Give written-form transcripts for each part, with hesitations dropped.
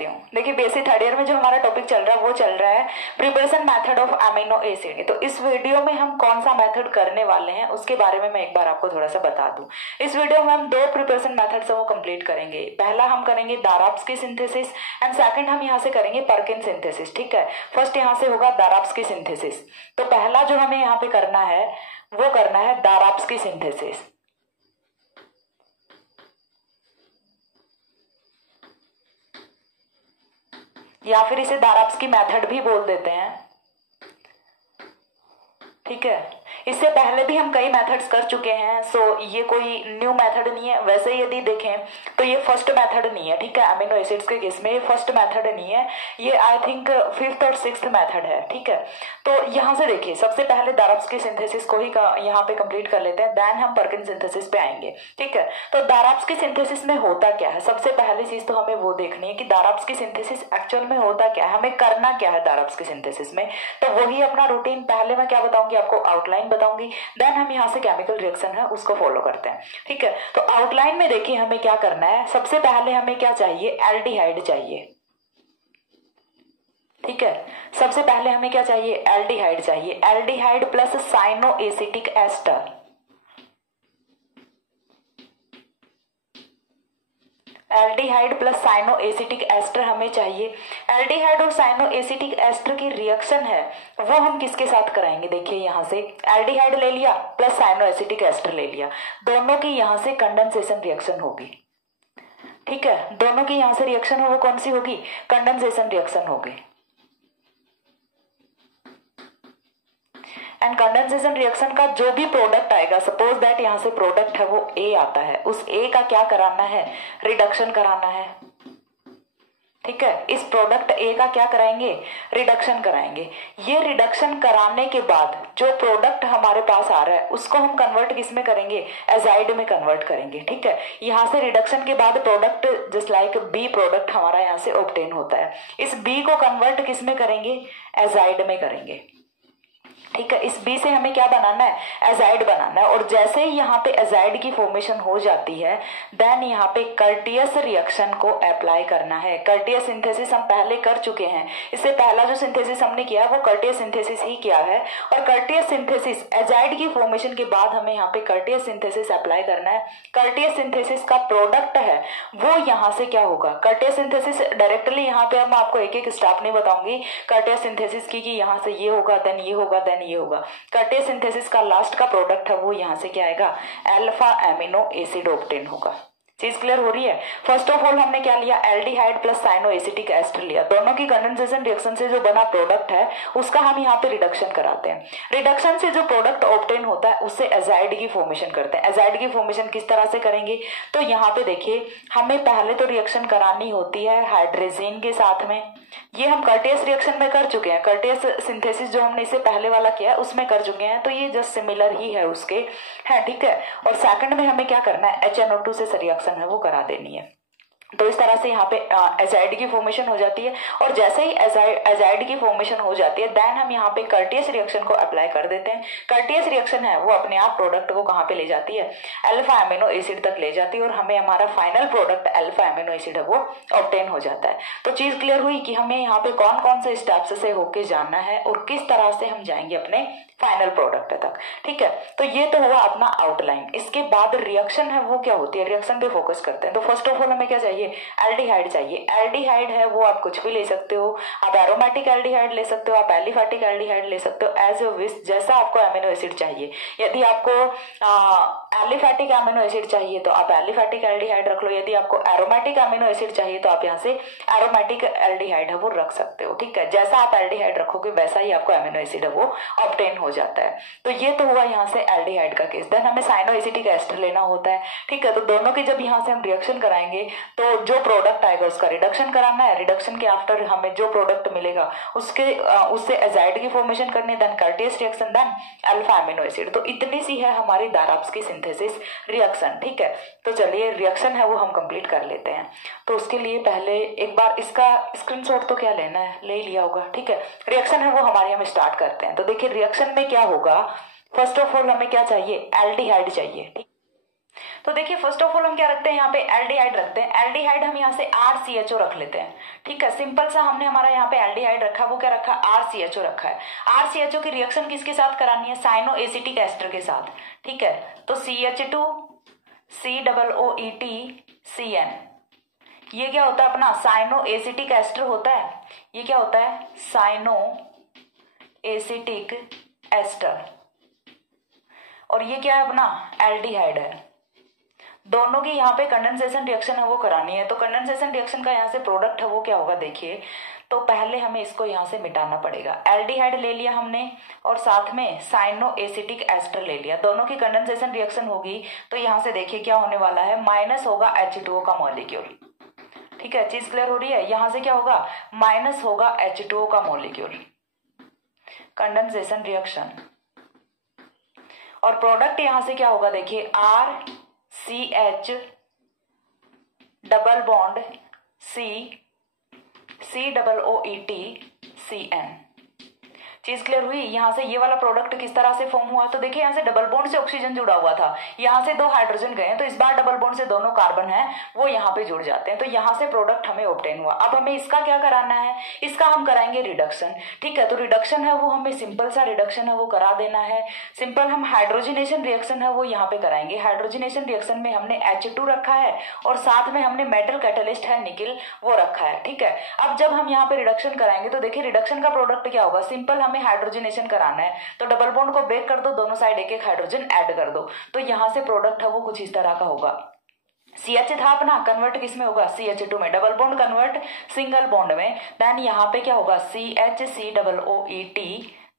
करती हूँ। देखिए बेसिक थर्ड ईयर में जो हमारा टॉपिक चल रहा है वो चल रहा है preparation method of amino acid. तो इस वीडियो में हम कौन सा मेथड करने वाले हैं उसके बारे में मैं एक बार आपको थोड़ा सा बता दूं। इस वीडियो में हम दो प्रिपरेशन मेथड से वो कंप्लीट करेंगे। पहला हम करेंगे दाराब्स्की सिंथेसिस एंड सेकंड हम यहाँ से करेंगे पर्किन सिंथेसिस। ठीक है, फर्स्ट यहाँ से होगा दाराब्स्की सिंथेसिस। तो पहला जो हमें यहाँ पे करना है वो करना है दाराब्स्की सिंथेसिस। या फिर इसे दाराब्स्की मेथड भी बोल देते हैं। ठीक है, इससे पहले भी हम कई मेथड्स कर चुके हैं, सो ये कोई न्यू मेथड नहीं है। वैसे यदि देखें तो ये फर्स्ट मेथड नहीं है। ठीक है, अमीनो एसिड्स के केस में ये फर्स्ट मेथड नहीं है, ये आई थिंक फिफ्थ और सिक्स्थ मेथड है। ठीक है, तो यहाँ से देखिए सबसे पहले दाराब्स्की सिंथेसिस को ही यहाँ पे कंप्लीट कर लेते हैं, देन हम पर्किन सिंथेसिस पे आएंगे। ठीक है, तो दाराब्स्की सिंथेसिस में होता क्या है, सबसे पहली चीज तो हमें वो देखनी है कि दाराब्स्की सिंथेसिस एक्चुअल में होता क्या है, हमें करना क्या है दाराब्स्की सिंथेसिस में। तो वही अपना रूटीन, पहले मैं क्या बताऊंगी आपको, आउटलाइन बताऊंगी, देन हम यहाँ से केमिकल रिएक्शन है उसको फॉलो करते हैं। ठीक है, तो आउटलाइन में देखिए हमें क्या करना है। सबसे पहले हमें क्या चाहिए, एल्डिहाइड चाहिए। ठीक है, सबसे पहले हमें क्या चाहिए, एल्डिहाइड चाहिए। Aldehyde plus cyano acetic ester. Aldehyde plus cyano acetic ester हमें चाहिए। एल्डिहाइड और साइनो एसिटिक एस्टर की रिएक्शन है वो हम किसके साथ कराएंगे, देखिए यहाँ से एल्डिहाइड ले लिया प्लस साइनो एसिटिक एस्टर ले लिया, दोनों की यहाँ से कंडेंसेशन रिएक्शन होगी। ठीक है, दोनों की यहाँ से रिएक्शन हो वो कौन सी होगी, कंडेंसेशन रिएक्शन होगी। एंड कंडेंसेशन रिएक्शन का जो भी प्रोडक्ट आएगा, सपोज दैट यहाँ से प्रोडक्ट है वो ए आता है, उस ए का क्या कराना है, रिडक्शन कराना है। ठीक है, इस प्रोडक्ट ए का क्या कराएंगे, रिडक्शन कराएंगे। ये रिडक्शन कराने के बाद जो प्रोडक्ट हमारे पास आ रहा है उसको हम कन्वर्ट किस में करेंगे, एजाइड में कन्वर्ट करेंगे। ठीक है, यहाँ से रिडक्शन के बाद product just like B product हमारा यहाँ से ऑब्टेन होता है, इस बी को कन्वर्ट किस में करेंगे, एजाइड में करेंगे। ठीक है, इस बी से हमें क्या बनाना है, एजाइड बनाना है। और जैसे ही यहाँ पे एजाइड की फॉर्मेशन हो जाती है, देन यहाँ पे कर्टियस रिएक्शन को अप्लाई करना है। कर्टियस सिंथेसिस हम पहले कर चुके हैं, इससे पहला जो सिंथेसिस हमने किया है वो कर्टियस सिंथेसिस ही किया है। और कर्टियस सिंथेसिस, एजाइड की फॉर्मेशन के बाद हमें यहाँ पे कर्टियस सिंथेसिस अप्लाई करना है। कर्टियस सिंथेसिस का प्रोडक्ट है वो यहाँ से क्या होगा, कर्टियस सिंथेसिस डायरेक्टली यहाँ पे हम आपको एक एक स्टेप नहीं बताऊंगी कर्टियस सिंथेसिस की कि यहाँ से ये होगा देन ये होगा देन ये होगा। कर्टियस सिंथेसिस का लास्ट का प्रोडक्ट है वो यहाँ से क्या आएगा, अल्फा एमिनो एसिड ऑब्टेन होगा। चीज क्लियर हो रही है। फर्स्ट ऑफ ऑल हमने क्या लिया, aldehyde plus cyano acetic ester लिया, दोनों की कंडेंसेशन रिएक्शन से जो बना प्रोडक्ट है उसका हम यहाँ पे रिडक्शन कराते हैं। रिडक्शन से जो प्रोडक्ट ऑब्टेन होता है उससे एजाइड की फॉर्मेशन करते हैं। एजाइड की फॉर्मेशन किस तरह से करेंगे, तो यहाँ पे देखिए हमें पहले तो रिएक्शन करानी होती है हाइड्रोजन के साथ में, ये हम कर्टियस रिएक्शन में कर चुके हैं। कर्टियस सिंथेसिस जो हमने इससे पहले वाला किया है उसमें कर चुके हैं, तो ये जस्ट सिमिलर ही है उसके है। ठीक है, और सेकंड में हमें क्या करना है, HNO2 से रिएक्शन है वो करा देनी है। तो इस तरह से यहाँ पे एजाइड की फॉर्मेशन हो जाती है। और जैसे ही एजाइड की फॉर्मेशन हो जाती है देन हम यहाँ पे कर्टियस रिएक्शन को अप्लाई कर देते हैं। कर्टियस रिएक्शन है वो अपने आप प्रोडक्ट को कहाँ पे ले जाती है, अल्फा एमिनो एसिड तक ले जाती है, और हमें हमारा final product alpha amino acid है वो ऑब्टेन हो जाता है। तो चीज क्लियर हुई कि हमें यहाँ पे कौन कौन से स्टेप्स से होके जाना है और किस तरह से हम जाएंगे अपने फाइनल प्रोडक्ट तक। ठीक है, तो ये तो हुआ अपना आउटलाइन। इसके बाद रिएक्शन है वो क्या होती है, रिएक्शन पे फोकस करते हैं। तो फर्स्ट ऑफ ऑल हमें क्या चाहिए, एल्डिहाइड चाहिए। एल्डिहाइड है वो आप कुछ भी ले सकते हो, आप एरोमेटिक एल्डिहाइड ले सकते हो, आप एलिफैटिक एल्डिहाइड ले सकते हो, एज यू विश, जैसा आपको एमिनो एसिड चाहिए। यदि आपको एलिफैटिक एमिनो एसिड चाहिए तो आप एलिफैटिक एल्डिहाइड रख लो, यदि आपको एरोमेटिक एमिनो एसिड चाहिए तो आप यहाँ से एरोमेटिक एल्डिहाइड है वो रख सकते हो। ठीक है, जैसा आप एल्डिहाइड रखोगे वैसा ही आपको एमिनो एसिड है वो ऑब्टेन हो जाता है। तो ये तो हुआ यहाँ से एल्डिहाइड का केस। देन हमें साइनो एसिटिक एस्टर लेना होता है। ठीक है, तो दोनों की जब यहाँ से हम रिएक्शन कराएंगे तो जो प्रोडक्ट आएगा उसका रिडक्शन कराना है। रिडक्शन के आफ्टर हमें जो प्रोडक्ट मिलेगा उससे एजाइड की फॉर्मेशन करनी है, then Curtius reaction, then alpha amino acid. तो इतनी सी है हमारी दाराब्स्की सिंथेसिस रिएक्शन। ठीक है, तो चलिए रिएक्शन है वो हम कंप्लीट कर लेते हैं। तो उसके लिए पहले एक बार इसका स्क्रीनशॉट तो क्या लेना है, ले लिया होगा। ठीक है, रिएक्शन है वो हमारी हम स्टार्ट करते हैं। तो देखिए रिएक्शन में क्या होगा, फर्स्ट ऑफ ऑल हमें क्या चाहिए, एल्डिहाइड चाहिए। ठीक, तो देखिए फर्स्ट ऑफ ऑल हम क्या रखते हैं यहाँ पे एल्डिहाइड रखते हैं। एल्डिहाइड हम यहाँ से RCHO रख लेते हैं। ठीक है, सिंपल सा हमने हमारा यहाँ पे एल्डिहाइड रखा, वो क्या रखा, RCHO रखा है। RCHO की रिएक्शन किसके साथ करानी है, साइनो एसिटिक एस्टर के साथ। ठीक है, तो CH2 COOET CN, ये क्या होता है अपना साइनो एसिटिक एस्टर होता है। ये क्या होता है, साइनो एसिटिक एस्टर, और ये क्या है अपना एल्डिहाइड है। दोनों की यहाँ पे कंडेंसेशन रिएक्शन है वो करानी है। तो कंडेंसेशन रिएक्शन का यहाँ से प्रोडक्ट है वो क्या होगा देखिए, तो पहले हमें इसको यहाँ से मिटाना पड़ेगा। एल्डिहाइड ले लिया हमने और साथ में साइनो एसिटिक एस्टर ले लिया, दोनों की कंडेंसेशन रिएक्शन होगी तो यहाँ से देखिए क्या होने वाला है, माइनस होगा H2O का मॉलिक्यूल। ठीक है, चीज क्लियर हो रही है। यहाँ से क्या होगा, माइनस होगा H2O का मॉलिक्यूल, कंडेंसेशन रिएक्शन, और प्रोडक्ट यहाँ से क्या होगा देखिए, RCH double bond COOET CN। चीज क्लियर हुई। यहाँ से ये वाला प्रोडक्ट किस तरह से फॉर्म हुआ, तो देखिए यहाँ से डबल बॉन्ड से ऑक्सीजन जुड़ा हुआ था, यहाँ से 2 हाइड्रोजन गए, तो इस बार डबल बॉन्ड से दोनों कार्बन है वो यहाँ पे जुड़ जाते हैं, तो यहाँ से प्रोडक्ट हमें ऑब्टेन हुआ। अब हमें इसका क्या कराना है, इसका हम कराएंगे रिडक्शन। ठीक है, तो रिडक्शन है वो हमें सिंपल सा रिडक्शन है वो करा देना है। सिंपल हम हाइड्रोजनेशन रिएक्शन है वो यहाँ पे कराएंगे। हाइड्रोजनेशन रिएक्शन में हमने H2 रखा है और साथ में हमने मेटल कैटलिस्ट है निकिल वो रखा है। ठीक है, अब जब हम यहाँ पे रिडक्शन कराएंगे तो देखिए रिडक्शन का प्रोडक्ट क्या होगा, सिंपल हमें हाइड्रोजनेशन कराना है, तो डबल बॉन्ड को ब्रेक कर दो, दोनों साइड एक एक हाइड्रोजन ऐड कर दो, तो यहाँ से प्रोडक्ट है वो कुछ इस तरह का होगा। CH था अपना, कन्वर्ट किस में होगा, CH2 में, double bond convert single bond में, देन यहाँ पे क्या होगा CHCOOET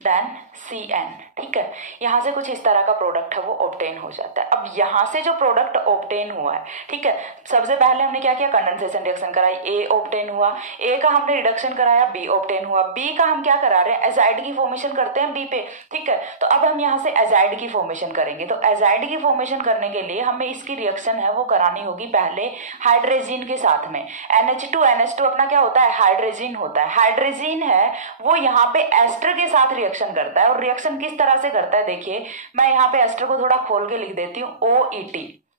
देन CN। ठीक है, यहाँ से कुछ इस तरह का प्रोडक्ट है वो ऑब्टेन हो जाता है। अब यहाँ से जो प्रोडक्ट ऑब्टेन हुआ है, ठीक है, सबसे पहले हमने क्या किया, कंडेंसेशन रिएक्शन कराई, A ऑब्टेन हुआ, A का हमने रिडक्शन कराया, B ऑब्टेन हुआ, B का हम क्या करा रहे हैं, एजाइड की फॉर्मेशन करते हैं B पे। ठीक है, तो अब हम यहाँ से एजाइड की फॉर्मेशन करेंगे, तो एजाइड की फॉर्मेशन करने के लिए हमें इसकी रिएक्शन है वो करानी होगी पहले हाइड्रोजन के साथ में। NH2 अपना क्या होता है, हाइड्रोजन होता है। हाइड्रोजन है वो यहाँ पे एस्टर के साथ रिएक्शन करता है, और रिएक्शन किस तरह से करता है देखिए, मैं यहाँ पे एस्टर को थोड़ा खोल के लिख देती हूँ, OET।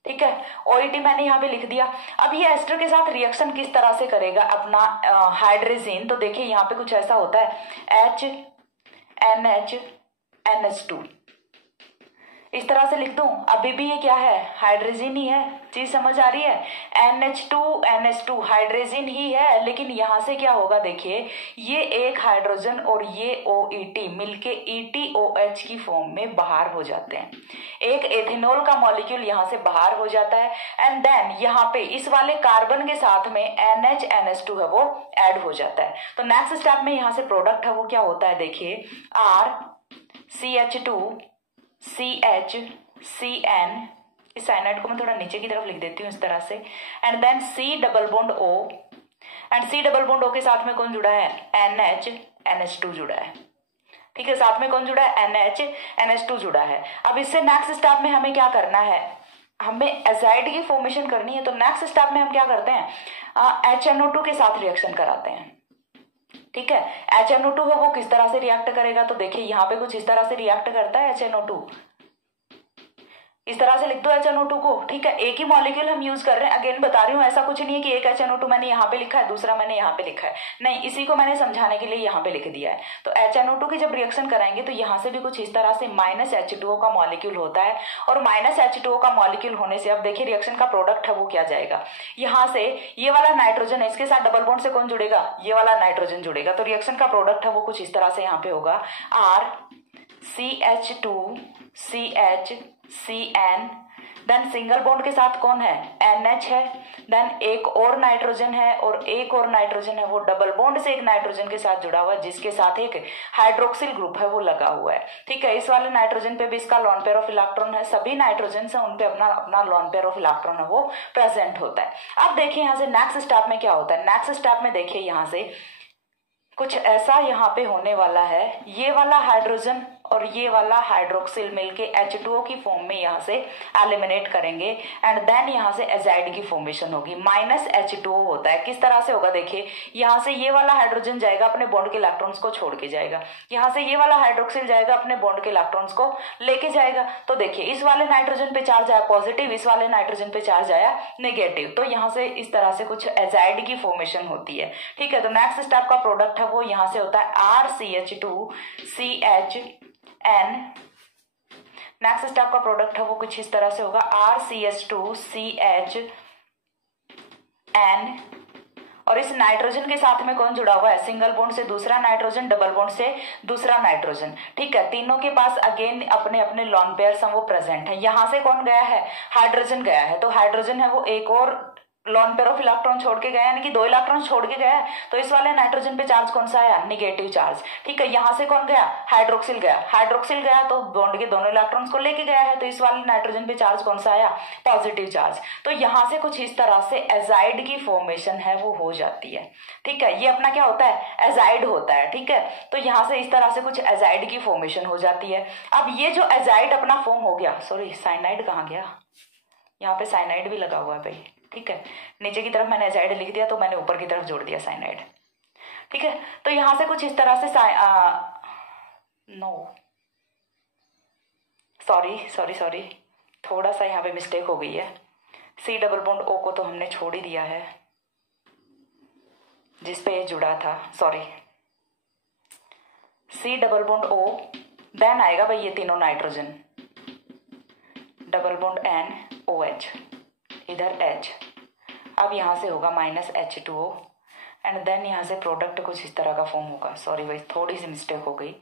ठीक है, OET मैंने यहाँ पे लिख दिया। अब ये एस्टर के साथ रिएक्शन किस तरह से करेगा अपना हाइड्रोजन, तो देखिए यहाँ पे कुछ ऐसा होता है HNH2, इस तरह से लिख दूं। अभी भी ये क्या है, हाइड्रोजन ही है, चीज समझ आ रही है। NH2 हाइड्रोजन ही है, लेकिन यहाँ से क्या होगा देखिए, ये एक हाइड्रोजन और ये OET मिलके ETOH की फॉर्म में बाहर हो जाते हैं, एक एथेनॉल का मॉलिक्यूल यहाँ से बाहर हो जाता है, एंड देन यहाँ पे इस वाले कार्बन के साथ में NH2 है वो ऐड हो जाता है। तो नेक्स्ट स्टेप में यहाँ से प्रोडक्ट है वो क्या होता है देखिए, RCH2 CN, इस साइनाइड को मैं थोड़ा नीचे की तरफ लिख देती हूँ इस तरह से, and then C double bond O, and C double bond O के साथ में कौन जुड़ा है, NH2 जुड़ा है। ठीक है, साथ में कौन जुड़ा है, NH2 जुड़ा है। अब इससे नेक्स्ट स्टेप में हमें क्या करना है, हमें एजाइड की फॉर्मेशन करनी है, तो नेक्स्ट स्टेप में हम क्या करते हैं, HNO2 के साथ रिएक्शन कराते हैं। ठीक है, HNO2 है वो किस तरह से रिएक्ट करेगा, तो देखिए यहाँ पे कुछ इस तरह से रिएक्ट करता है HNO2, इस तरह से लिख दो HNO2 को। ठीक है, एक ही मॉलिक्यूल हम यूज कर रहे हैं, अगेन बता रही हूँ, ऐसा कुछ नहीं है कि एक HNO2 मैंने यहाँ पे लिखा है दूसरा मैंने यहाँ पे लिखा है, नहीं, इसी को मैंने समझाने के लिए यहाँ पे लिख दिया है। तो HNO2 की जब रिएक्शन कराएंगे तो यहाँ से भी कुछ इस तरह से -H2O का मॉलिक्यूल होता है, और -H2O का मॉलिक्यूल होने से अब देखिए रिएक्शन का प्रोडक्ट है वो क्या जाएगा, यहाँ से ये वाला नाइट्रोजन है, इसके साथ डबल बॉन्ड से कौन जुड़ेगा, ये वाला नाइट्रोजन जुड़ेगा, तो रिएक्शन का प्रोडक्ट है वो कुछ इस तरह से यहाँ पे होगा, RCH2 CN, then single bond के साथ कौन है, NH है, देन एक और नाइट्रोजन है, और एक और नाइट्रोजन है वो डबल बॉन्ड से एक नाइट्रोजन के साथ जुड़ा हुआ है, जिसके साथ एक हाइड्रोक्सिल ग्रुप है वो लगा हुआ है। ठीक है, इस वाले नाइट्रोजन पे भी इसका लॉन पेयर ऑफ इलेक्ट्रॉन है, सभी नाइट्रोजन से उन पे अपना अपना लॉन पेयर ऑफ इलेक्ट्रॉन है वो प्रेजेंट होता है। अब देखिए यहाँ से नेक्स्ट स्टेप में क्या होता है, नेक्स्ट स्टेप में देखिए यहाँ से कुछ ऐसा यहाँ पे होने वाला है, ये वाला हाइड्रोजन और ये वाला हाइड्रोक्सिल मिलके H2O की फॉर्म में यहाँ से एलिमिनेट करेंगे एंड देन यहाँ से एजाइड की फॉर्मेशन होगी। -H2O होता है, किस तरह से होगा देखिए, यहाँ से ये वाला हाइड्रोजन जाएगा अपने बॉन्ड के इलेक्ट्रॉन्स को छोड़ के जाएगा, यहाँ से ये वाला हाइड्रोक्सिल जाएगा अपने बॉन्ड के इलेक्ट्रॉन्स को लेके जाएगा। तो देखिए इस वाले नाइट्रोजन पे चार्ज आया पॉजिटिव, इस वाले नाइट्रोजन पे चार्ज आया नेगेटिव, तो यहाँ से इस तरह से कुछ एजाइड की फॉर्मेशन होती है। ठीक है, तो नेक्स्ट स्टेप का प्रोडक्ट है वो यहाँ से होता है RCH2CHN। नेक्स्ट स्टेप का प्रोडक्ट है वो कुछ इस तरह से होगा RCH2CHN, और इस नाइट्रोजन के साथ में कौन जुड़ा हुआ है, सिंगल बॉन्ड से दूसरा नाइट्रोजन, डबल बॉन्ड से दूसरा नाइट्रोजन। ठीक है, तीनों के पास अगेन अपने अपने लॉन पेयर्स वो प्रेजेंट है। यहाँ से कौन गया है, हाइड्रोजन गया है, तो हाइड्रोजन है वो एक और लॉन पेयर ऑफ इलेक्ट्रॉन छोड़ के गया, यानी कि 2 इलेक्ट्रॉन छोड़ के गया है, तो इस वाले नाइट्रोजन पे चार्ज कौन सा आया, निगेटिव चार्ज। ठीक है, यहाँ से कौन गया, हाइड्रोक्सिल गया, हाइड्रोक्सिल गया तो बॉन्ड के दोनों इलेक्ट्रॉन्स को लेके गया है, तो इस वाले नाइट्रोजन पे चार्ज कौन सा आया, पॉजिटिव चार्ज। तो यहाँ से कुछ इस तरह से एजाइड की फॉर्मेशन है वो हो जाती है। ठीक है, ये अपना क्या होता है, एजाइड होता है। ठीक है, तो यहाँ से इस तरह से कुछ एजाइड की फॉर्मेशन हो जाती है। अब ये जो एजाइड अपना फॉर्म हो गया, सॉरी साइनाइड कहाँ गया, यहाँ पे साइनाइड भी लगा हुआ है भाई। ठीक है, नीचे की तरफ मैंने एजाइड लिख दिया तो मैंने ऊपर की तरफ जोड़ दिया साइनाइड। ठीक है, तो यहां से कुछ इस तरह से सॉरी थोड़ा सा यहाँ पे मिस्टेक हो गई है। C डबल बॉन्ड O को तो हमने छोड़ ही दिया है जिस पे ये जुड़ा था, sorry C double bond O, then आएगा भाई ये तीनों nitrogen, double bond N OH, इधर H, अब यहां से होगा -H2O एंड देन यहां से प्रोडक्ट कुछ इस तरह का फॉर्म होगा। सॉरी भाई थोड़ी सी मिस्टेक हो गई,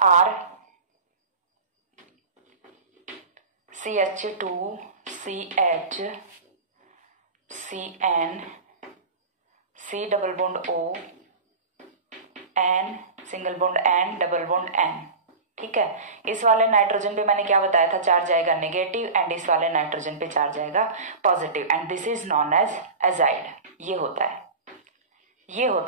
RCH2CHCN C double bond O N single bond N double bond N। ठीक है, इस वाले नाइट्रोजन पे मैंने क्या बताया था, चार्ज आएगा नेगेटिव एंड इस वाले नाइट्रोजन पे चार्ज आएगा positive and this is known as azide. ये होता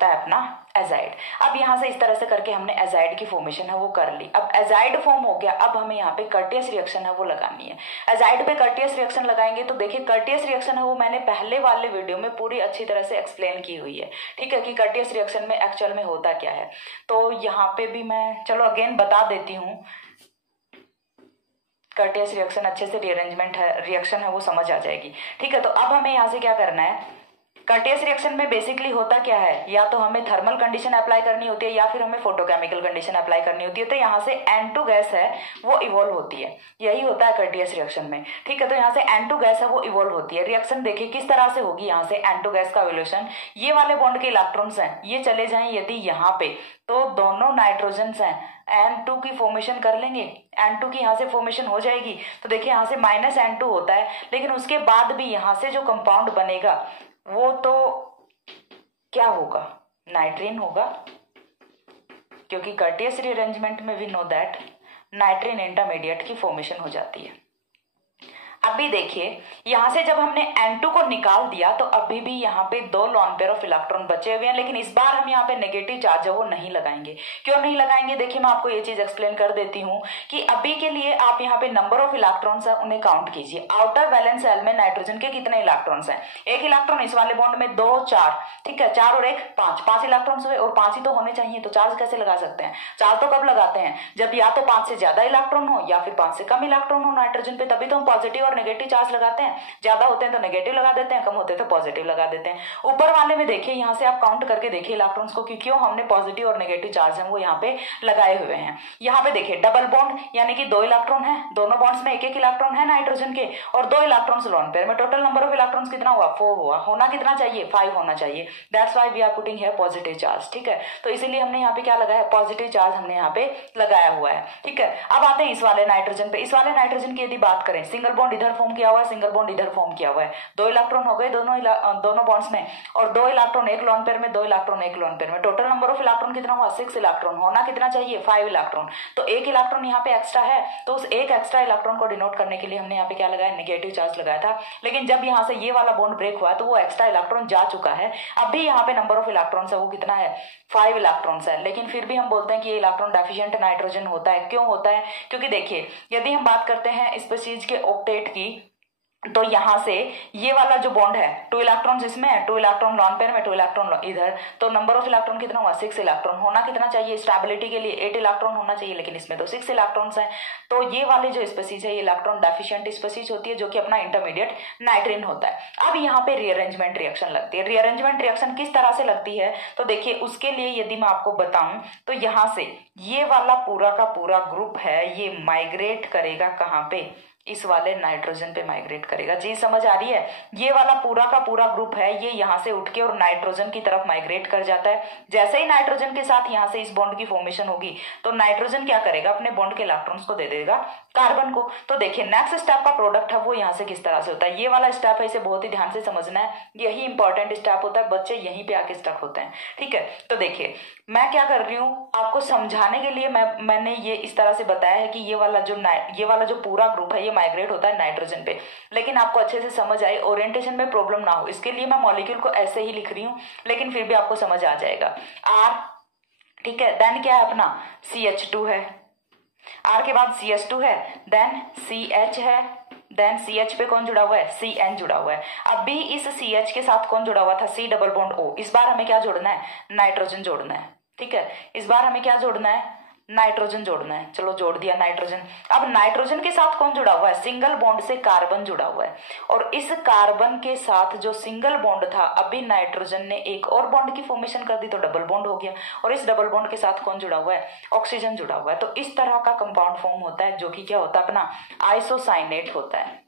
है अपना एजाइड। अब यहां से इस तरह से करके हमने एजाइड की फॉर्मेशन है वो कर ली। अब एजाइड फॉर्म हो गया, अब हमें यहाँ पे कर्टियस रिएक्शन है वो लगानी है। एजाइड पे कर्टियस रिएक्शन लगाएंगे तो देखिए कर्टियस रिएक्शन है वो मैंने पहले वाले वीडियो में पूरी अच्छी तरह से एक्सप्लेन की हुई है। ठीक है, कि कर्टियस रिएक्शन में एक्चुअल में होता क्या है, तो यहाँ पे भी मैं चलो अगेन बता देती हूँ। कर्टियस रिएक्शन अच्छे से रीअरेंजमेंट है, रिएक्शन है वो समझ आ जाएगी। ठीक है, तो अब हमें यहाँ से क्या करना है, कर्टियस रिएक्शन में बेसिकली होता क्या है, या तो हमें थर्मल कंडीशन अप्लाई करनी होती है या फिर हमें फोटोकेमिकल कंडीशन अप्लाई करनी होती है। तो यहाँ से N2 गैस है वो इवॉल्व होती है, यही होता है कर्टियस रिएक्शन में। ठीक है, तो यहाँ से N2 गैस है वो इवॉल्व होती है। रिएक्शन देखिए किस तरह से होगी, यहाँ से N2 गैस का इवोल्यूशन, ये वाले बॉन्ड के इलेक्ट्रॉन्स हैं ये चले जाएं यदि यहाँ पे, तो दोनों नाइट्रोजन्स हैं N2 की फॉर्मेशन कर लेंगे, N2 की यहाँ से फॉर्मेशन हो जाएगी। तो देखिए यहाँ से -N2 होता है, लेकिन उसके बाद भी यहाँ से जो कंपाउंड बनेगा वो तो क्या होगा, नाइट्रीन होगा, क्योंकि कर्टियस रीअरेंजमेंट में we know that nitrene intermediate की फॉर्मेशन हो जाती है। अभी देखिए यहां से जब हमने N2 को निकाल दिया तो अभी भी यहाँ पे 2 लॉन पेयर ऑफ इलेक्ट्रॉन बचे हुए हैं, लेकिन इस बार हम यहाँ पे नेगेटिव चार्ज है वो नहीं लगाएंगे। क्यों नहीं लगाएंगे, देखिए मैं आपको ये चीज एक्सप्लेन कर देती हूँ कि अभी के लिए आप यहाँ पे नंबर ऑफ इलेक्ट्रॉन्स है उन्हें काउंट कीजिए। आउटर वैलेंस सेल में नाइट्रोजन के कितने इलेक्ट्रॉन्स हैं, 1 इलेक्ट्रॉन, इस वाले बॉन्ड में 2 4, ठीक है 4 और 1 5 इलेक्ट्रॉन्स हुए, और 5 ही तो होने चाहिए, तो चार्ज कैसे लगा सकते हैं, चार्ज तो कब लगाते हैं जब या तो 5 से ज्यादा इलेक्ट्रॉन हो या फिर 5 से कम इलेक्ट्रॉन हो नाइट्रोजन पे, तभी तो हम पॉजिटिव और नेगेटिव चार्ज लगाते हैं। ज्यादा होते हैं तो नेगेटिव लगा देते हैं, कम होते हैं तो पॉजिटिव लगा देते हैं। ऊपर वाले में देखिए यहाँ से आप काउंट करके देखिए इलेक्ट्रॉन्स को कि क्यों हमने पॉजिटिव और नेगेटिव चार्ज है वो यहाँ पे लगाए हुए हैं। यहाँ पे देखिए डबल बॉन्ड यानी कि 2 इलेक्ट्रॉन है, दोनों बॉन्ड्स में 1 इलेक्ट्रॉन है नाइट्रोजन के, और 2 इलेक्ट्रॉन्स लोन पेयर में। टोटल नंबर ऑफ इलेक्ट्रॉन्स कितना हुआ, 4 हुआ। होना कितना चाहिए, 5 होना चाहिए। That's why we are putting here positive charge. ठीक है, तो इसीलिए हमने यहाँ पे क्या लगाया, पॉजिटिव चार्ज हमने यहाँ पे लगाया हुआ है। ठीक है, अब आते हैं इस वाले नाइट्रोजन पे। इस वाले नाइट्रोजन की यदि बात करें, सिंगल बॉन्ड इधर फॉर्म किया हुआ है, सिंगल बॉन्ड इधर फॉर्म किया हुआ है, 2 इलेक्ट्रॉन हो गए दोनों बॉन्ड्स में, और 2 इलेक्ट्रॉन एक लोन पेयर में, 2 इलेक्ट्रॉन एक लोन पेयर में। टोटल नंबर ऑफ इलेक्ट्रॉन कितना हुआ? 6 इलेक्ट्रॉन। होना कितना चाहिए? 5 इलेक्ट्रॉन। तो एक इलेक्ट्रॉन यहाँ पे एक्स्ट्रा है, तो उस एक एक्स्ट्रा इलेक्ट्रॉन को डिनोट करने के लिए हमने यहाँ पे क्या लगाया? नेगेटिव चार्ज लगाया था। लेकिन जब यहाँ से ये वाला बॉन्ड ब्रेक हुआ तो वो एक्स्ट्रा इलेक्ट्रॉन जा चुका है। अब भी यहाँ पे नंबर ऑफ इलेक्ट्रॉन्स है वो कितना है? 5 इलेक्ट्रॉन्स है। लेकिन फिर भी हम बोलते हैं कि ये इलेक्ट्रॉन डेफिशिएंट नाइट्रोजन होता है। क्यों होता है? क्योंकि देखिए, यदि हम बात करते हैं स्पीशीज के ऑक्टेट की, तो यहां से ये वाला जो बॉन्ड है, 2 इलेक्ट्रॉन इसमें है, 2 इलेक्ट्रॉन लॉन पेयर में, 2 इलेक्ट्रॉन इधर, तो नंबर ऑफ इलेक्ट्रॉन कितना हुआ? 6 इलेक्ट्रॉन। होना कितना चाहिए? स्टेबिलिटी के लिए 8 इलेक्ट्रॉन होना चाहिए, लेकिन इसमें तो 6 इलेक्ट्रॉन्स हैं। तो ये वाले जो स्पीशीज है ये इलेक्ट्रॉन डेफिशिएंट स्पीशीज होती है, जो कि अपना इंटरमीडिएट नाइट्रिन होता है। अब यहाँ पे रीअरेंजमेंट रिएक्शन लगती है। रीअरेंजमेंट रिएक्शन किस तरह से लगती है? तो देखिए, उसके लिए यदि मैं आपको बताऊं तो यहाँ से ये वाला पूरा का पूरा ग्रुप है, ये माइग्रेट करेगा कहाँ पे? इस वाले नाइट्रोजन पे माइग्रेट करेगा। जी समझ आ रही है? ये वाला पूरा का पूरा ग्रुप है, ये यहाँ से उठ के और नाइट्रोजन की तरफ माइग्रेट कर जाता है। जैसे ही नाइट्रोजन के साथ यहाँ से इस बॉन्ड की फॉर्मेशन होगी तो नाइट्रोजन क्या करेगा? अपने बॉन्ड के इलेक्ट्रॉन्स को दे देगा कार्बन को। तो देखिए, नेक्स्ट स्टेप का प्रोडक्ट है वो यहाँ से किस तरह से होता है। ये वाला स्टेप है, इसे बहुत ही ध्यान से समझना है, यही इंपॉर्टेंट स्टेप होता है। बच्चे यहीं पे आके स्टक होते हैं, ठीक है? तो देखिए, मैं क्या कर रही हूँ आपको समझाने के लिए, मैंने ये इस तरह से बताया है कि ये वाला जो पूरा ग्रुप है ये माइग्रेट होता है नाइट्रोजन पे। लेकिन आपको अच्छे से समझ आए, ओरिएंटेशन में प्रॉब्लम ना हो, इसके लिए मैं मॉलिक्यूल को ऐसे ही लिख रही हूँ, लेकिन फिर भी आपको समझ आ जाएगा। R, ठीक है, देन क्या है अपना? CH2 है, R के बाद CH2 है, देन CH है, देन CH पे कौन जुड़ा हुआ है? CN जुड़ा हुआ है। अब भी इस CH के साथ कौन जुड़ा हुआ था? C double bond O। इस बार हमें क्या जोड़ना है? नाइट्रोजन जोड़ना है, ठीक है? इस बार हमें क्या जोड़ना है? नाइट्रोजन जोड़ना है। चलो जोड़ दिया नाइट्रोजन। अब नाइट्रोजन के साथ कौन जुड़ा हुआ है? सिंगल बॉन्ड से कार्बन जुड़ा हुआ है, और इस कार्बन के साथ जो सिंगल बॉन्ड था, अभी नाइट्रोजन ने एक और बॉन्ड की फॉर्मेशन कर दी तो डबल बॉन्ड हो गया, और इस डबल बॉन्ड के साथ कौन जुड़ा हुआ है? ऑक्सीजन जुड़ा हुआ है। तो इस तरह का कंपाउंड फॉर्म होता है, जो कि क्या होता है अपना? आइसोसाइनेट होता है,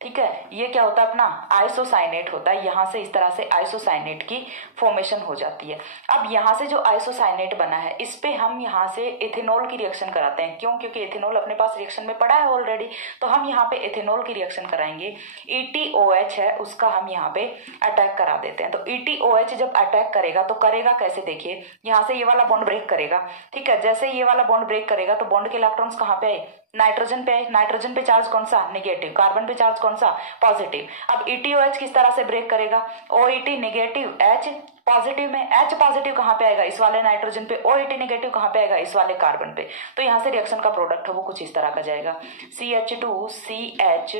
ठीक है? ये क्या होता है अपना? आइसोसाइनेट होता है। यहां से इस तरह से आइसोसाइनेट की फॉर्मेशन हो जाती है। अब यहां से जो आइसोसाइनेट बना है, इस पे हम यहां से एथेनॉल की रिएक्शन कराते हैं। क्यों? क्योंकि एथेनॉल अपने पास रिएक्शन में पड़ा है ऑलरेडी, तो हम यहाँ पे एथेनॉल की रिएक्शन कराएंगे। ETOH है, उसका हम यहाँ पे अटैक करा देते हैं। तो ETOH जब अटैक करेगा तो करेगा कैसे? देखिए, यहाँ से ये वाला बॉन्ड ब्रेक करेगा, ठीक है? जैसे ये वाला बॉन्ड ब्रेक करेगा तो बॉन्ड के इलेक्ट्रॉन्स कहाँ पे आए? नाइट्रोजन पे आए। नाइट्रोजन पे चार्ज कौन सा? नेगेटिव। कार्बन पे चार्ज कौन सा? पॉजिटिव। अब ETOH किस तरह से ब्रेक करेगा? OET नेगेटिव, H पॉजिटिव में। H पॉजिटिव कहाँ पे आएगा? इस वाले नाइट्रोजन पे। OET नेगेटिव कहाँ पे आएगा? इस वाले कार्बन पे। तो यहाँ से रिएक्शन का प्रोडक्ट है वो कुछ इस तरह का जाएगा, CH2 CH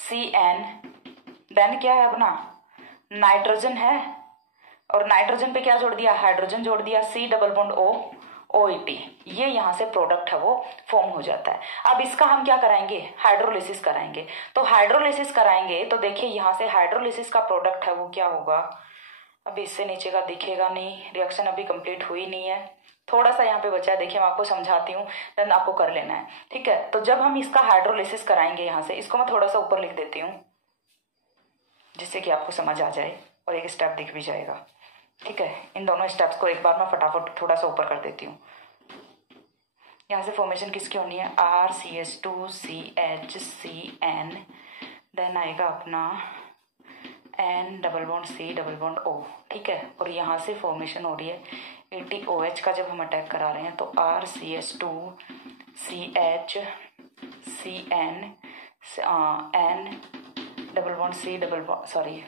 CN, देन क्या है अपना? नाइट्रोजन है, और नाइट्रोजन पे क्या जोड़ दिया? हाइड्रोजन जोड़ दिया, C double bond O OET। ये यहाँ से प्रोडक्ट है वो फॉर्म हो जाता है। अब इसका हम क्या कराएंगे? हाइड्रोलिसिस कराएंगे। तो हाइड्रोलिसिस कराएंगे तो देखिए, यहाँ से हाइड्रोलिसिस का प्रोडक्ट है वो क्या होगा? अभी इससे नीचे का दिखेगा नहीं, रिएक्शन अभी कंप्लीट हुई नहीं है, थोड़ा सा यहाँ पे बचा है। देखिए, मैं आपको समझाती हूँ, देन आपको कर लेना है, ठीक है? तो जब हम इसका हाइड्रोलिसिस कराएंगे, यहाँ से इसको मैं थोड़ा सा ऊपर लिख देती हूँ, जिससे कि आपको समझ आ जाए और एक स्टेप दिख भी जाएगा, ठीक है? इन दोनों स्टेप्स को एक बार मैं फटाफट थोड़ा सा ऊपर कर देती हूँ। यहाँ से फॉर्मेशन किसकी होनी है? RCH2 CH CN, देन आएगा अपना N double bond C double bond O, ठीक है? और यहाँ से फॉर्मेशन हो रही है ETOH का। जब हम अटैक करा रहे हैं तो RCH2 CH CN N double bond C double bond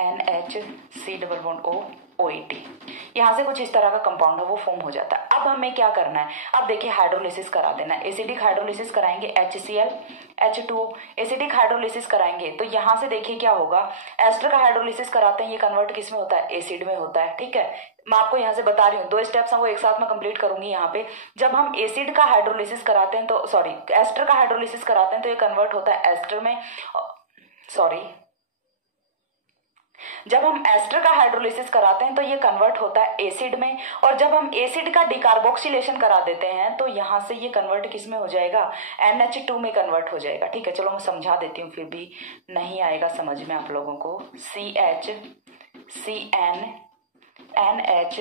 NH C double bond O OET। यहाँ से कुछ इस तरह का कंपाउंड है वो फॉर्म हो जाता है। अब हमें क्या करना है? अब देखिए, हाइड्रोलिसिस करा देना है। एसिडिक हाइड्रोलिसिस कराएंगे, HCl H2O। एसिडिक हाइड्रोलिसिस कराएंगे तो यहाँ से देखिए क्या होगा? एस्टर का हाइड्रोलिसिस कराते हैं, ये कन्वर्ट किस में होता है? एसिड में होता है, ठीक है? मैं आपको यहाँ से बता रही हूँ, 2 स्टेप्स हैं वो एक साथ में कंप्लीट करूंगी यहाँ पे। जब हम एसिड का हाइड्रोलिसिस कराते हैं तो एस्टर का हाइड्रोलिसिस कराते हैं तो ये कन्वर्ट होता है एस्टर में, जब हम एस्टर का हाइड्रोलिसिस कराते हैं तो ये कन्वर्ट होता है एसिड में, और जब हम एसिड का डिकार्बोक्सिलेशन करा देते हैं तो यहाँ से ये कन्वर्ट किस में हो जाएगा? NH2 में कन्वर्ट हो जाएगा, ठीक है? चलो मैं समझा देती हूँ, फिर भी नहीं आएगा समझ में आप लोगों को। CH CN NH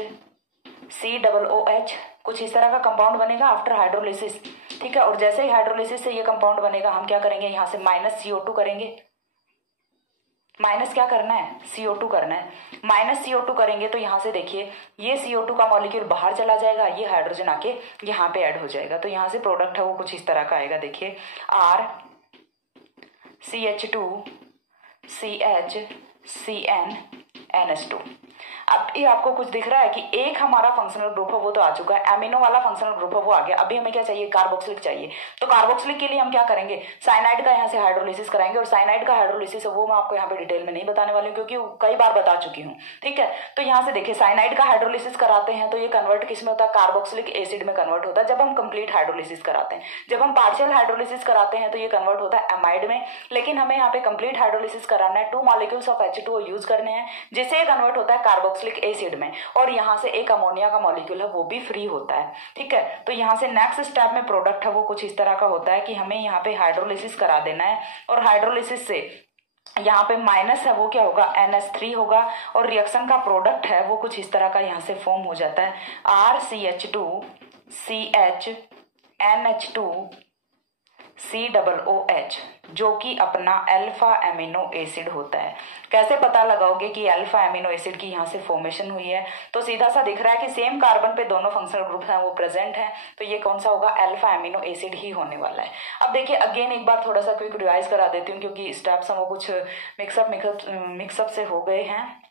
C double OH, कुछ इस तरह का कंपाउंड बनेगा आफ्टर हाइड्रोलिसिस। ठीक है। और जैसे ही हाइड्रोलिसिस से ये कंपाउंड बनेगा, हम क्या करेंगे, यहाँ से माइनस CO2 करेंगे। माइनस क्या करना है, CO2 करना है। माइनस CO2 करेंगे तो यहाँ से देखिए ये CO2 का मॉलिक्यूल बाहर चला जाएगा, ये हाइड्रोजन आके यहाँ पे ऐड हो जाएगा। तो यहाँ से प्रोडक्ट है वो कुछ इस तरह का आएगा, देखिए RCH2CHCnNH2। अब ये आपको कुछ दिख रहा है कि एक हमारा फंक्शनल ग्रुप है वो तो आ चुका है, एमिनो वाला फंक्शनल ग्रुप है वो आ गया। अभी हमें क्या चाहिए, कार्बोक्सिलिक चाहिए। तो कार्बोक्सिलिक के लिए हम क्या करेंगे, साइनाइड का यहाँ से हाइड्रोलिसिस कराएंगे। और साइनाइड का हाइड्रोलिसिस है वो मैं आपको यहाँ पे डिटेल में नहीं बताने वाली हूँ क्योंकि कई बार बता चुकी हूँ, ठीक है। तो यहाँ से देखिए साइनाइड का हाइड्रोलिसिस कराते हैं तो ये कन्वर्ट किस में होता है, कार्बोक्सिलिक एसिड में कन्वर्ट होता है जब हम कंप्लीट हाइड्रोलिसिस कराते हैं। जब हम पार्शियल हाइड्रोलिसिस कराते हैं तो ये कन्वर्ट होता है एमाइड में, लेकिन हमें यहाँ पे कंप्लीट हाइड्रोलिसिस कराना है, 2 मॉलिक्यूल्स ऑफ H2O यूज करने हैं जिससे कन्वर्ट होता है कार्बोक्सिलिक एसिड में, और यहाँ से एक अमोनिया का मॉलिक्यूल है वो भी फ्री होता है, ठीक है। तो यहाँ से नेक्स्ट स्टेप में प्रोडक्ट है वो कुछ इस तरह का होता है कि हमें यहाँ पे हाइड्रोलिसिस करा देना है, और हाइड्रोलिसिस से यहाँ पे माइनस है वो क्या होगा, NH3 होगा, और रिएक्शन का प्रोडक्ट है वो कुछ इस तरह का यहाँ से फॉर्म हो जाता है, RCH2CHNH2COOH, जो कि अपना अल्फा एमिनो एसिड होता है। कैसे पता लगाओगे कि अल्फा एमिनो एसिड की यहाँ से फॉर्मेशन हुई है, तो सीधा सा दिख रहा है कि सेम कार्बन पे दोनों फंक्शनल ग्रुप हैं वो प्रेजेंट हैं, तो ये कौन सा होगा, अल्फा एमिनो एसिड ही होने वाला है। अब देखिए अगेन एक बार थोड़ा सा क्विक रिवाइज करा देती हूँ क्योंकि स्टेप्स वो कुछ मिक्सअप से हो गए हैं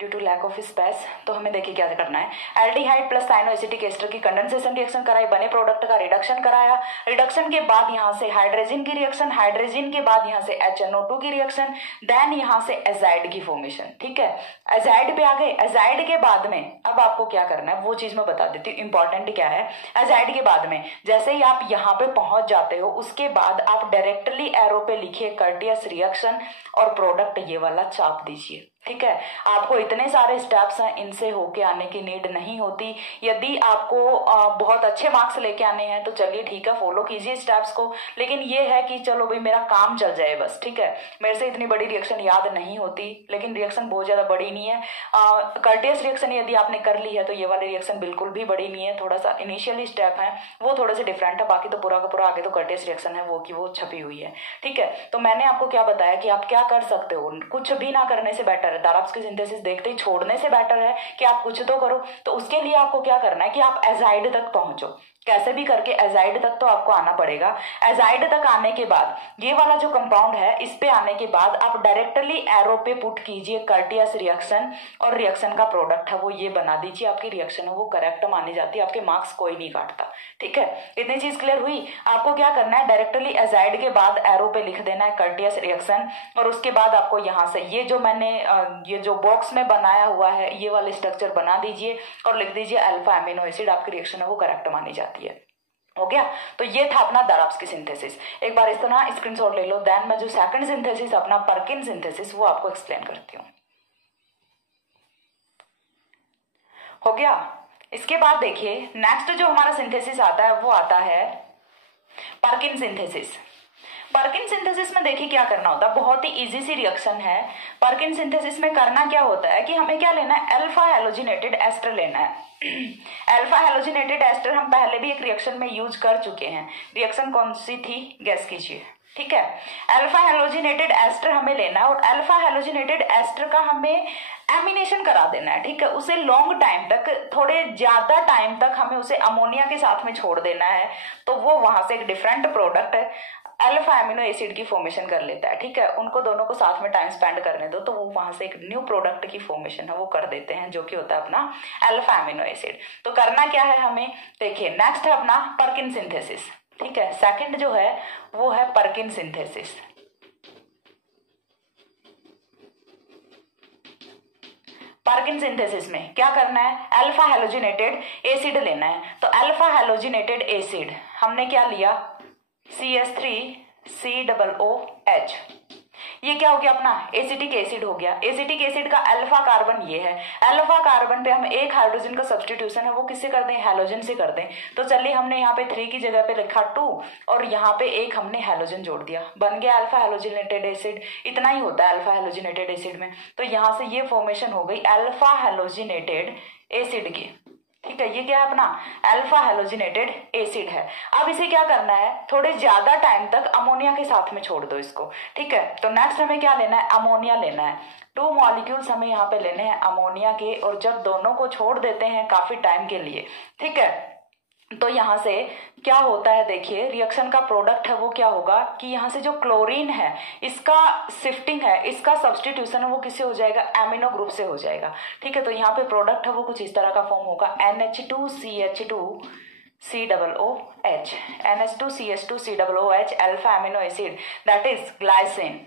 due to lack of space. तो हमें देखिए क्या करना है, एल्डिहाइड प्लस साइनोएसिटिक एस्टर की कंडेंसेशन रिएक्शन कराई, बने प्रोडक्ट का रिडक्शन कराया, रिडक्शन के बाद यहाँ से हाइड्रोजन की रिएक्शन, हाइड्रोजन के बाद यहाँ से HNO2 की रिएक्शन, देन यहाँ से एजाइड की फॉर्मेशन, ठीक है। एजाइड पे आ गए, एजाइड के बाद में अब आपको क्या करना है वो चीज मैं बता देती हूँ, इंपॉर्टेंट क्या है। एजाइड के बाद में जैसे ही आप यहाँ पे पहुंच जाते हो उसके बाद आप डायरेक्टली एरो पे लिखिए कर्टियस रिएक्शन और प्रोडक्ट ये वाला चाप दीजिए, ठीक है। आपको इतने सारे स्टेप्स हैं, इनसे होके आने की नीड नहीं होती। यदि आपको बहुत अच्छे मार्क्स लेके आने हैं तो चलिए ठीक है, फॉलो कीजिए स्टेप्स को, लेकिन ये है कि चलो भाई मेरा काम चल जाए बस, ठीक है। मेरे से इतनी बड़ी रिएक्शन याद नहीं होती, लेकिन रिएक्शन बहुत ज्यादा बड़ी नहीं है। कर्टियस रिएक्शन यदि आपने कर ली है तो ये वाली रिएक्शन बिल्कुल भी बड़ी नहीं है, थोड़ा सा इनिशियली स्टेप है वो थोड़े से डिफरेंट है, बाकी तो पूरा का पूरा आगे तो कर्टियस रिएक्शन है वो की वो छपी हुई है, ठीक है। तो मैंने आपको क्या बताया कि आप क्या कर सकते हो, कुछ भी ना करने से बेटर है, दाराप्स की सिंथेसिस देखते ही छोड़ने से बेटर है कि आप कुछ तो करो। तो उसके लिए आपको क्या करना है कि आप एजाइड तक पहुंचो, कैसे भी करके एजाइड तक तो आपको आना पड़ेगा। एजाइड तक आने के बाद ये वाला जो कंपाउंड है इस पे आने के बाद आप डायरेक्टली एरो पे पुट कीजिए कर्टियस रिएक्शन, और रिएक्शन का प्रोडक्ट है वो ये बना दीजिए, आपकी रिएक्शन है वो करेक्ट मानी जाती है, आपके मार्क्स कोई नहीं काटता, ठीक है। इतनी चीज क्लियर हुई। आपको क्या करना है, डायरेक्टली एजाइड के बाद एरो पे लिख देना है कर्टियस रिएक्शन, और उसके बाद आपको यहाँ से ये जो मैंने ये जो बॉक्स में बनाया हुआ है ये वाले स्ट्रक्चर बना दीजिए और लिख दीजिए अल्फा एमिनो एसिड, आपकी रिएक्शन है वो करेक्ट मानी जाती है। हो गया। तो ये था अपना दाराप्स की सिंथेसिस। एक बार इस तरह स्क्रीनशॉट ले लो, देन मैं जो सेकंड सिंथेसिस अपना परकिन सिंथेसिस वो आपको एक्सप्लेन करती हूँ। हो गया। इसके बाद देखिए नेक्स्ट जो हमारा सिंथेसिस आता है वो आता है परकिन सिंथेसिस। परकिन सिंथेसिस में देखिए क्या करना होता है, बहुत ही इजी सी रिएक्शन है। परकिन सिंथेसिस में करना क्या होता है कि हमें क्या लेना है, अल्फा हैलोजिनेटेड एस्टर लेना है। अल्फा हैलोजिनेटेड एस्टर हम पहले भी एक रिएक्शन में यूज कर चुके हैं। रिएक्शन कौन सी थी, गेस कीजिए, ठीक है। अल्फा हैलोजिनेटेड एस्टर हमें लेना है, और अल्फा हैलोजिनेटेड एस्टर का हमें एमिनेशन करा देना है, ठीक है। उसे लॉन्ग टाइम तक, थोड़े ज्यादा टाइम तक हमें उसे अमोनिया के साथ में छोड़ देना है, तो वो वहां से एक डिफरेंट प्रोडक्ट है अल्फा एमिनो एसिड की फॉर्मेशन कर लेता है, ठीक है। उनको दोनों को साथ में टाइम स्पेंड करने दो, तो वो वहां से एक न्यू प्रोडक्ट की फॉर्मेशन है वो कर देते हैं, जो कि होता है अपना अल्फा एमिनो एसिड। तो करना क्या है हमें, देखिए नेक्स्ट है अपना परकिन सिंथेसिस, ठीक है। सेकंड जो है वो है परकिन सिंथेसिस। परकिन सिंथेसिस में क्या करना है, अल्फा हैलोजिनेटेड एसिड लेना है। तो अल्फा हैलोजिनेटेड एसिड हमने क्या लिया, CH3COOH, ये क्या हो गया अपना एसिटिक एसिड हो गया। एसिटिक एसिड का अल्फा कार्बन ये है, अल्फा कार्बन पे हम एक हाइड्रोजन का सब्स्टिट्यूशन है वो किससे कर दें, हैलोजन से कर दें। तो चलिए हमने यहाँ पे 3 की जगह पे लिखा 2 और यहाँ पे एक हमने हैलोजन जोड़ दिया, बन गया अल्फा हैलोजिनेटेड एसिड। इतना ही होता है अल्फा हैलोजिनेटेड एसिड में। तो यहाँ से ये फॉर्मेशन हो गई अल्फा हैलोजिनेटेड एसिड की, ठीक है। ये क्या है अपना अल्फा हेलोजिनेटेड एसिड है। अब इसे क्या करना है, थोड़े ज्यादा टाइम तक अमोनिया के साथ में छोड़ दो इसको, ठीक है। तो नेक्स्ट हमें क्या लेना है, अमोनिया लेना है। 2 मॉलिक्यूल्स हमें यहाँ पे लेने हैं अमोनिया के, और जब दोनों को छोड़ देते हैं काफी टाइम के लिए, ठीक है, तो यहाँ से क्या होता है, देखिए रिएक्शन का प्रोडक्ट है वो क्या होगा कि यहाँ से जो क्लोरीन है इसका शिफ्टिंग है, इसका सब्सटीट्यूशन है वो किससे हो जाएगा, एमिनो ग्रुप से हो जाएगा, ठीक है। तो यहाँ पे प्रोडक्ट है वो कुछ इस तरह का फॉर्म होगा NH2CH2COOH, NH2CH2COOH alpha amino acid, that is glycine.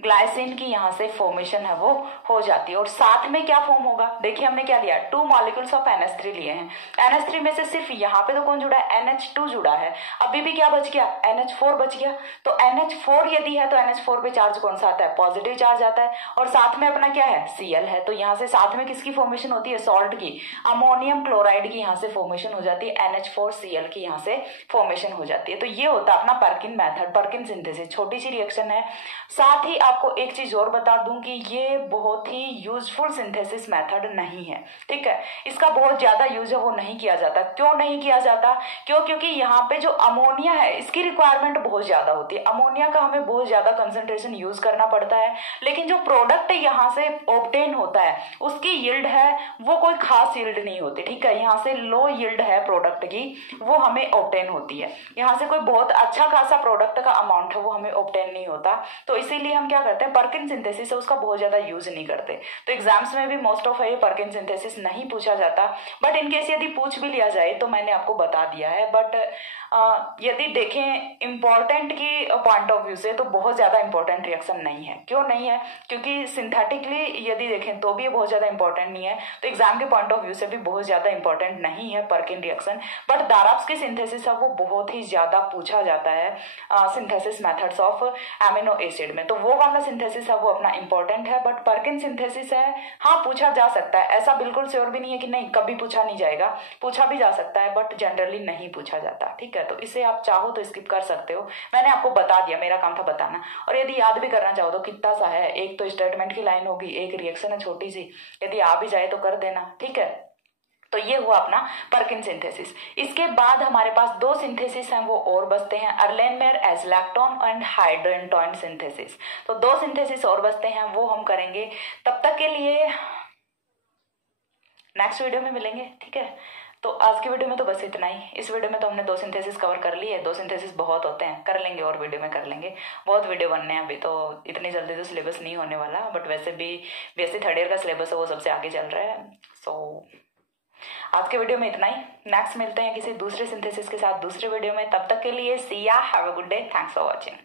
Glycine की यहाँ से फॉर्मेशन है वो हो जाती है। और साथ में क्या फॉर्म होगा, देखिए हमने क्या लिया, 2 मॉलिक्यूल्स ऑफ NH3 लिए हैं। NH3 में से सिर्फ यहाँ पे तो कौन जुड़ा है, NH2 जुड़ा है। अभी भी क्या बच गया, NH4 बच गया। तो NH4 यदि है तो NH4 पे चार्ज कौन सा आता है, पॉजिटिव चार्ज आता है, और साथ में अपना क्या है, Cl है। तो यहाँ से साथ में किसकी फॉर्मेशन होती है, सॉल्ट की, अमोनियम क्लोराइड की यहाँ से फॉर्मेशन हो जाती है, NH4Cl की यहाँ से फॉर्मेशन हो जाती है। तो ये होता है अपना पर्किन मेथड, पर्किन सिंथेसिस। छोटी सी रिएक्शन है। साथ ही आपको एक चीज और बता दूं कि ये बहुत ही यूजफुल सिंथेसिस मेथड नहीं है, ठीक है। इसका बहुत ज्यादा यूज है वो नहीं किया जाता। क्यों नहीं किया जाता, क्योंकि यहाँ पे जो अमोनिया है इसकी रिक्वायरमेंट बहुत ज्यादा होती है। अमोनिया का हमें बहुत ज्यादा कंसंट्रेशन यूज करना पड़ता है, लेकिन जो प्रोडक्ट यहाँ से ऑब्टेन होता है उसकी यील्ड है वो कोई खास यील्ड नहीं होती, ठीक है। यहाँ से लो यील्ड है प्रोडक्ट की, वो हमें ऑब्टेन होती है। यहाँ से कोई बहुत अच्छा खासा प्रोडक्ट का अमाउंट है वो हमें ऑब्टेन नहीं होता। तो इसीलिए हम क्या करते हैं, पर्किन सिंथेसिस है उसका बहुत ज्यादा यूज नहीं करते। तो एग्जाम्स में भी मोस्ट ऑफ ये पर्किन सिंथेसिस नहीं पूछा जाता, बट इनकेस यदि पूछ भी लिया जाए तो मैंने आपको बता दिया है। बट यदि देखें इंपॉर्टेंट की पॉइंट ऑफ व्यू से तो बहुत ज्यादा इंपॉर्टेंट रिएक्शन नहीं है। क्यों नहीं है, क्योंकि सिंथेटिकली यदि देखें तो भी ये बहुत ज्यादा इंपॉर्टेंट नहीं है, तो एग्जाम के पॉइंट ऑफ व्यू से भी बहुत ज्यादा इंपॉर्टेंट नहीं है पर्किन रिएक्शन। बट दाराप्स की सिंथेसिस है वो बहुत ही ज्यादा पूछा जाता है synthesis methods of amino acid में। तो वो वाला सिंथेसिस है वो अपना इंपॉर्टेंट है। बट पर्किन सिंथेसिस है हाँ पूछा जा सकता है, ऐसा बिल्कुल श्योर भी नहीं है कि नहीं कभी पूछा नहीं जाएगा, पूछा भी जा सकता है, बट जनरली नहीं पूछा जाता, ठीक है। तो इसे आप चाहो तो स्किप कर सकते हो, मैंने आपको बता दिया, मेरा काम था बताना। और यदि याद भी करना चाहो तो कितना सा है, एक तो स्टेटमेंट की लाइन होगी, एक रिएक्शन है छोटी सी, यदि आ भी जाए तो कर देना, ठीक है। तो ये हुआ अपना पर्किन सिंथेसिस। इसके बाद हमारे पास 2 सिंथेसिस हैं वो और बचते हैं, अर्लेनमेयर एज़लैक्टोन एंड हाइड्रेंटोइन सिंथेसिस। तो 2 सिंथेसिस और बचते हैं, वो हम करेंगे। तब तक के लिए नेक्स्ट वीडियो में मिलेंगे, ठीक है। तो आज की वीडियो में तो बस इतना ही। इस वीडियो में तो हमने 2 सिंथेसिस कवर कर ली है। 2 सिंथेसिस बहुत होते हैं, कर लेंगे और वीडियो में कर लेंगे, बहुत वीडियो बनने हैं। अभी तो इतनी जल्दी तो सिलेबस नहीं होने वाला, बट वैसे भी BSc थर्ड ईयर का सिलेबस है वो सबसे आगे चल रहा है। सो आज के वीडियो में इतना ही। नेक्स्ट मिलते हैं किसी दूसरे सिंथेसिस के साथ दूसरे वीडियो में। तब तक के लिए सी या, have a good day, thanks for watching.